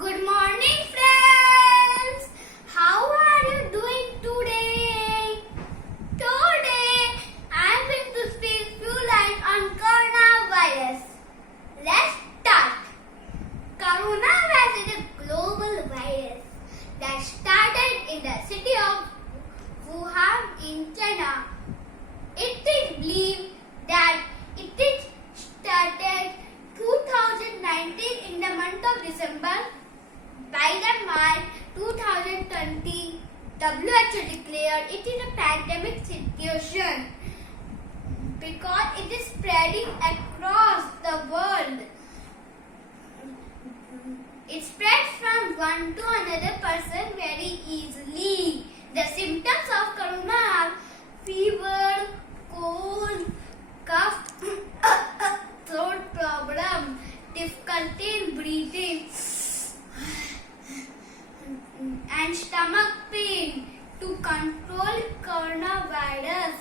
Good morning, friends. How are you doing today? Today, I'm going to speak few lines on coronavirus. Let's start. Coronavirus is a global virus that started in the city of Wuhan in China. It is believed that it is started 2019 in the month of December. By the March 2020, WHO declared it is a pandemic situation because it is spreading across the world. It spreads from one to another person very easily. The symptoms of corona are fever, cold, cough, throat problem, difficulty in breathing, and stomach pain. To control coronavirus,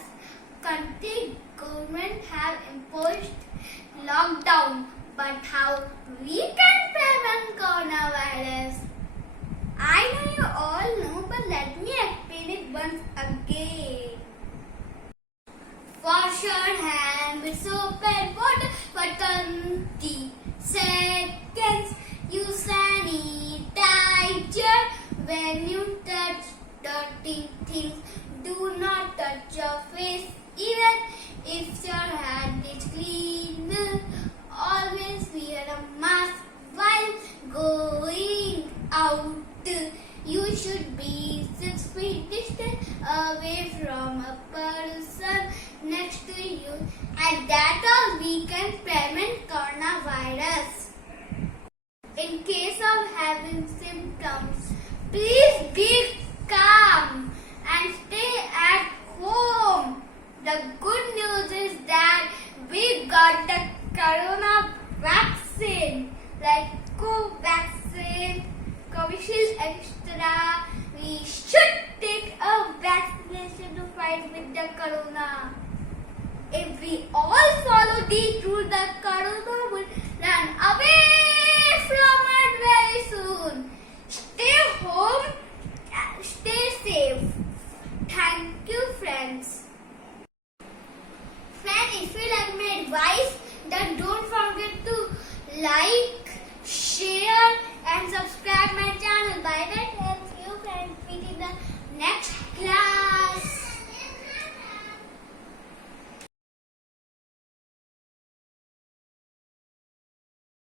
country government have imposed lockdown. But how we can prevent coronavirus? I know you all know, but let me explain it once again. Wash your hands with soap and water for 20 seconds. Use sanitizer when you touch dirty things. Do not touch your face even if your hand is clean. Always wear a mask while going out. You should be 6 feet distant away from a person next to you, and that all we can prevent coronavirus. In case of having symptoms, please be calm and stay at home. The good news is that we got the corona vaccine, like Covaxin, Covishield Extra. We should take a vaccination to fight with the corona. If we all follow these rules, the corona will run away from us very soon. Stay home, stay safe. Thank you, friends. Friends, if you like my advice, then don't forget to like, share and subscribe my channel. Bye bye, friends. See you friends. Meet in the next class.